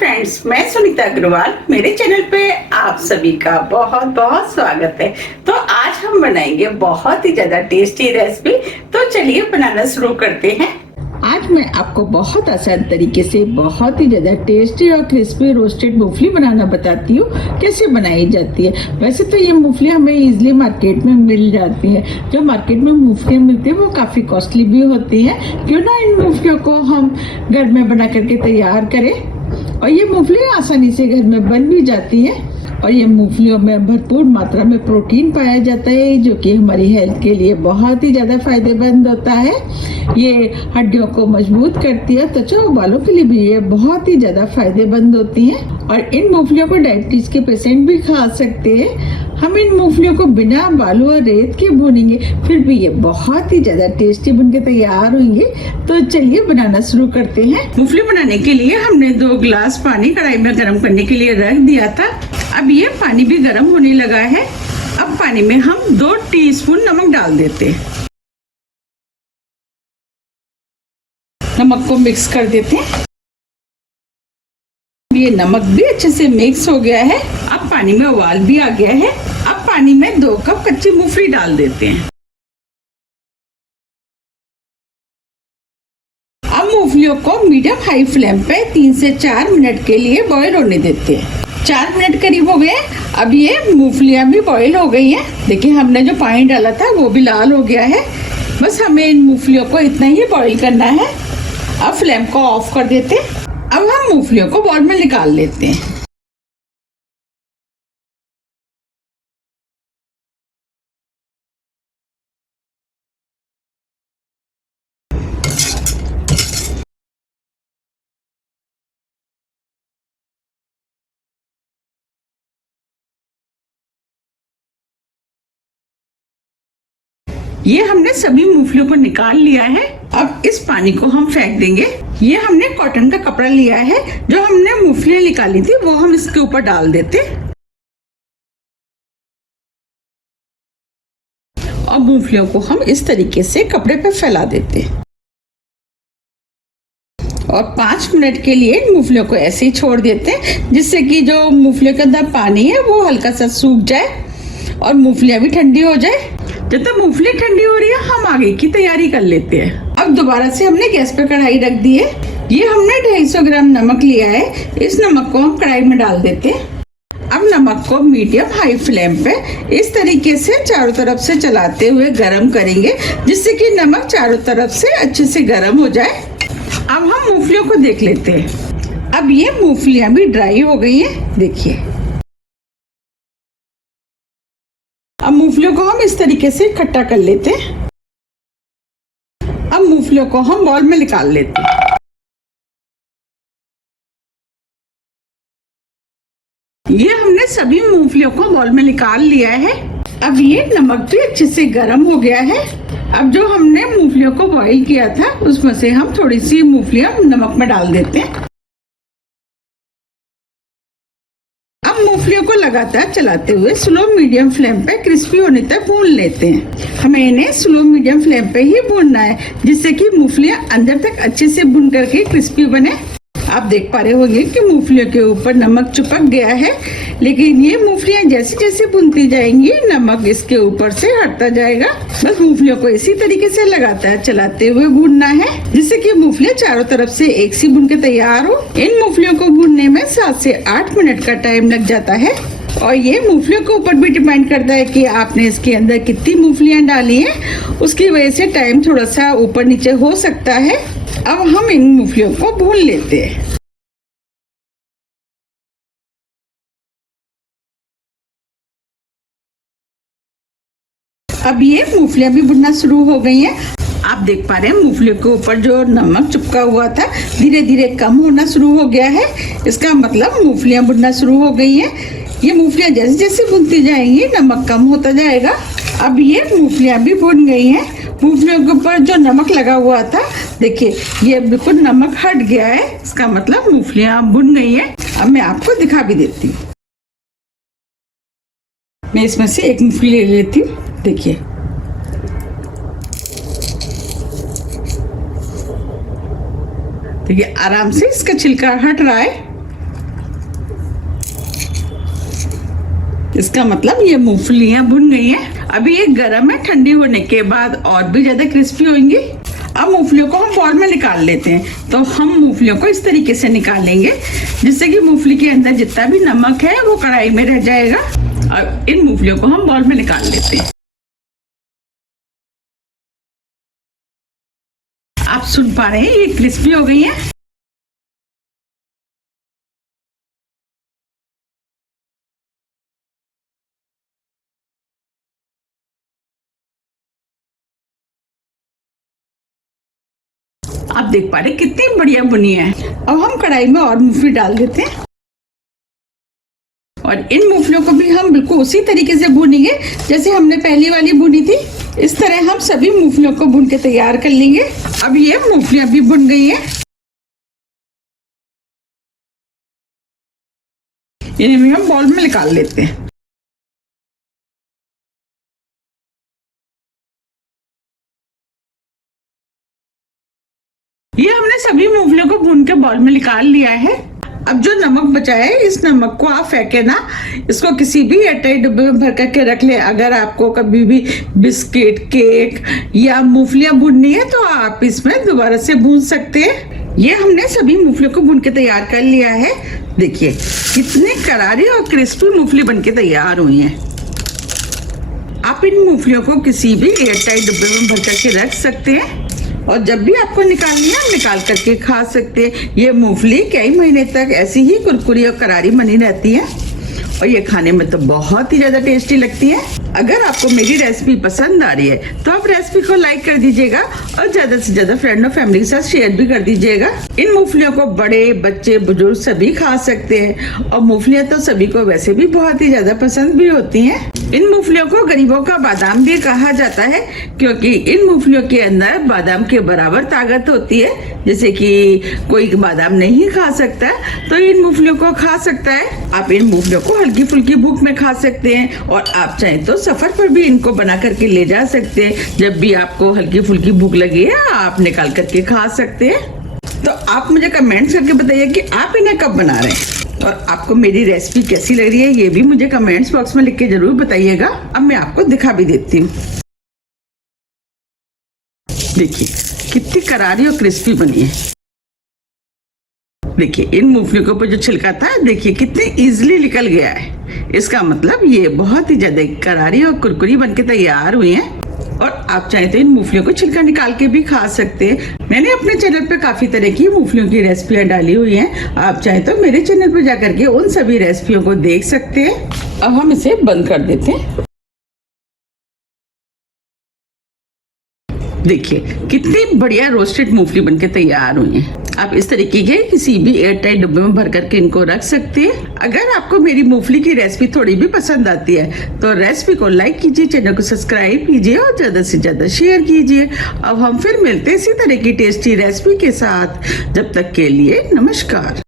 Friends, मैं सुनीता अग्रवाल। मेरे channel पे आप सभी का बहुत बहुत स्वागत है। तो आज हम बनाएंगे बहुत ही ज्यादा टेस्टी रेसिपी। तो चलिए बनाना शुरू करते हैं। आज मैं आपको बहुत आसान तरीके से बहुत ही ज्यादा टेस्टी और क्रिस्पी रोस्टेड मूंगफली बनाना बताती हूँ कैसे बनाई जाती है। वैसे तो ये मूंगफली हमें इजीली मार्केट में मिल जाती है। जो मार्केट में मूंगफलियाँ मिलती है वो काफी कॉस्टली भी होती है। क्यों ना इन मूंगफलियों को हम घर में बना करके तैयार करें। और ये मूंगफली आसानी से घर में बन भी जाती है। और ये मूंगफलियों में भरपूर मात्रा में प्रोटीन पाया जाता है जो कि हमारी हेल्थ के लिए बहुत ही ज़्यादा फायदेमंद होता है। ये हड्डियों को मजबूत करती है, त्वचा और बालों के लिए भी ये बहुत ही ज़्यादा फायदेमंद होती हैं। और इन मूंगफलियों को डायबिटीज के पेशेंट भी खा सकते हैं। हम इन मूंगफलियों को बिना बालू और रेत के भूनेंगे, फिर भी ये बहुत ही ज्यादा टेस्टी बनके तैयार होंगे। तो चलिए बनाना शुरू करते हैं। मूंगफली बनाने के लिए हमने 2 गिलास पानी कढ़ाई में गर्म करने के लिए रख दिया था। अब ये पानी भी गर्म होने लगा है। अब पानी में हम 2 टीस्पून नमक डाल देते हैं। नमक को मिक्स कर देते हैं। ये नमक भी अच्छे से मिक्स हो गया है। अब पानी में उबाल भी आ गया है। अब पानी में 2 कप कच्ची मूंगफली डाल देते हैं। अब मूंगफलियों को मीडियम हाई फ्लेम पे 3 से 4 मिनट के लिए बॉईल होने देते हैं। 4 मिनट करीब हो गए। अब ये मूंगफलियां भी बॉईल हो गई हैं। देखिए हमने जो पानी डाला था वो भी लाल हो गया है। बस हमें इन मूंगफलियों को इतना ही बॉईल करना है। अब फ्लेम को ऑफ कर देते हैं। अब हम मूंगफलियों को बाउल में निकाल लेते हैं। ये हमने सभी मूंगफलियों को निकाल लिया है। अब इस पानी को हम फेंक देंगे। ये हमने कॉटन का कपड़ा लिया है। जो हमने मूंगफलियां निकाली थी वो हम इसके ऊपर डाल देते और मूंगफलियों को हम इस तरीके से कपड़े पे फैला देते और 5 मिनट के लिए मूंगफलियों को ऐसे ही छोड़ देते हैं, जिससे कि जो मूंगफलियों के अंदर पानी है वो हल्का सा सूख जाए और मूंगफलियां भी ठंडी हो जाए। जब तक मूंगफली ठंडी हो रही है हम आगे की तैयारी कर लेते हैं। अब दोबारा से हमने गैस पे कढ़ाई रख दी है। ये हमने 250 ग्राम नमक लिया है। इस नमक को हम कढ़ाई में डाल देते हैं। अब नमक को मीडियम हाई फ्लेम पे इस तरीके से चारों तरफ से चलाते हुए गरम करेंगे, जिससे कि नमक चारों तरफ से अच्छे से गरम हो जाए। अब हम मूंगफलियों को देख लेते हैं। अब ये मूंगफलियां भी ड्राई हो गई हैं। देखिए अब मूंगफलियों को हम इस तरीके से इकट्ठा कर लेते हैं। अब मूंगफलियों को हम बाउल में निकाल लेते हैं। ये हमने सभी मूंगफलियों को बाउल में निकाल लिया है। अब ये नमक भी अच्छे से गर्म हो गया है। अब जो हमने मूंगफलियों को बॉईल किया था उसमें से हम थोड़ी सी मूंगफलियां नमक में डाल देते हैं। मूंगफलियों को लगातार चलाते हुए स्लो मीडियम फ्लेम पे क्रिस्पी होने तक भून लेते हैं। हमें इन्हें स्लो मीडियम फ्लेम पे ही भूनना है, जिससे कि मूंगफलियां अंदर तक अच्छे से भून करके क्रिस्पी बने। आप देख पा रहे होंगे कि मूंगफलियों के ऊपर नमक चिपक गया है, लेकिन ये मूंगफलियां जैसे जैसे भूनती जाएंगी नमक इसके ऊपर से हटता जाएगा। बस मूंगफलियों को इसी तरीके से लगातार चलाते हुए भूनना है, जिससे कि मूंगफलियां चारों तरफ से एक सी भून के तैयार हो। इन मूंगफलियों को भूनने में 7 से 8 मिनट का टाइम लग जाता है। और ये मूंगफलियों के ऊपर भी डिपेंड करता है कि आपने इसके अंदर कितनी मूंगफलियां डाली हैं। उसकी वजह से टाइम थोड़ा सा ऊपर नीचे हो सकता है। अब हम इन मूंगफलियों को भून लेते हैं। अब ये मूंगफलियां भी भुनना शुरू हो गई हैं। आप देख पा रहे हैं मूंगफलियों के ऊपर जो नमक चिपका हुआ था धीरे धीरे कम होना शुरू हो गया है। इसका मतलब मूंगफलियां भुनना शुरू हो गई हैं। ये मूंगफलियां जैसे जैसे भुनती जाएंगी नमक कम होता जाएगा। अब ये मूंगफलियां भी भुन गई हैं। मूंगफलियों के ऊपर जो नमक लगा हुआ था, देखिए ये बिल्कुल नमक हट गया है। इसका मतलब मूंगफलियां भुन गई हैं। अब मैं आपको दिखा भी देती हूँ। मैं इसमें से एक मूंगफली ले लेती हूँ। देखिए देखिए आराम से इसका छिलका हट रहा है। इसका मतलब ये मूंगफलियां भुन गई हैं। अभी ये गर्म है, ठंडी होने के बाद और भी ज्यादा क्रिस्पी होंगी। अब मूंगफलियों को हम बॉल में निकाल लेते हैं। तो हम मूंगफलियों को इस तरीके से निकालेंगे जिससे कि मूंगफली के अंदर जितना भी नमक है वो कढ़ाई में रह जाएगा। अब इन मूंगफलियों को हम बॉल में निकाल लेते हैं। आप सुन पा रहे हैं, ये क्रिस्पी हो गई है। आप देख पा रहे हैं कितनी बढ़िया बुनी है। अब हम कढ़ाई में और मूंगफली डाल देते हैं और इन मूंगफलियों को भी हम बिल्कुल उसी तरीके से भूनेंगे जैसे हमने पहली वाली भुनी थी। इस तरह हम सभी मूंगफलियों को भून के तैयार कर लेंगे। अब ये मूंगफलियां भी भुन गई हैं। इन्हें भी हम बाउल में निकाल लेते हैं। ये हमने सभी मूंगफलियों को भून के बाउल में निकाल लिया है। अब जो नमक बचा है, इस नमक को आप फेंके ना, इसको किसी भी एयरटाइट डब्बे में भर करके रख ले। अगर आपको कभी भी बिस्किट, केक या मूंगफलियां भूननी है तो आप इसमें दोबारा से भून सकते हैं। ये हमने सभी मूंगफलियों को भून के तैयार कर लिया है। देखिए कितने करारी और क्रिस्पी मूंगफली बनके तैयार हुई हैं। आप इन मूंगफलियों को किसी भी एयरटाइट डब्बे में भर करके रख सकते हैं और जब भी आपको निकालनी है निकाल करके खा सकते हैं। ये मूंगफली कई महीने तक ऐसी ही कुरकुरी और करारी बनी रहती है और ये खाने में तो बहुत ही ज्यादा टेस्टी लगती है। अगर आपको मेरी रेसिपी पसंद आ रही है तो आप रेसिपी को लाइक कर दीजिएगा और ज्यादा से ज्यादा फ्रेंड और फैमिली के साथ शेयर भी कर दीजिएगा। इन मूंगफलियों को बड़े, बच्चे, बुजुर्ग सभी खा सकते हैं और मूंगफलियां तो सभी को वैसे भी बहुत ही ज्यादा पसंद भी होती हैं। इन मूंगफलियों को गरीबों का बादाम भी कहा जाता है क्योंकि इन मूंगफलियों के अंदर बादाम के बराबर ताकत होती है। जैसे कि कोई बादाम नहीं खा सकता तो इन मूंगफलियों को खा सकता है। आप इन मूंगफलियों को हल्की फुल्की भूख में खा सकते हैं और आप चाहें तो सफर पर भी इनको बना करके ले जा सकते हैं। जब भी आपको हल्की फुल्की भूख लगे आप निकाल करके खा सकते हैं। तो आप मुझे कमेंट्स करके बताइए कि आप इन्हें कब बना रहे हैं और आपको मेरी रेसिपी कैसी लग रही है, ये भी मुझे कमेंट्स बॉक्स में लिख के जरूर बताइएगा। अब मैं आपको दिखा भी देती हूँ। देखिए कितनी करारी और क्रिस्पी बनी है। देखिए इन मूंगफलियों के ऊपर जो छिलका था, देखिए कितने इजीली निकल गया है। इसका मतलब ये बहुत ही ज्यादा करारी और कुरकुरी बनके तैयार हुई हैं और आप चाहे तो इन मूंगफलियों को छिलका निकाल के भी खा सकते हैं। मैंने अपने चैनल पे काफी तरह की मूंगफलियों की रेसिपियां डाली हुई हैं। आप चाहे तो मेरे चैनल पे जाकर के उन सभी रेसिपियों को देख सकते हैं। अब हम इसे बंद कर देते हैं। देखिए कितनी बढ़िया रोस्टेड मूंगफली बनके तैयार हुई है। आप इस तरीके के किसी भी एयरटाइट डब्बे में भर करके इनको रख सकते हैं। अगर आपको मेरी मूंगफली की रेसिपी थोड़ी भी पसंद आती है तो रेसिपी को लाइक कीजिए, चैनल को सब्सक्राइब कीजिए और ज्यादा से ज्यादा शेयर कीजिए। अब हम फिर मिलते हैं इसी तरह की टेस्टी रेसिपी के साथ। जब तक के लिए नमस्कार।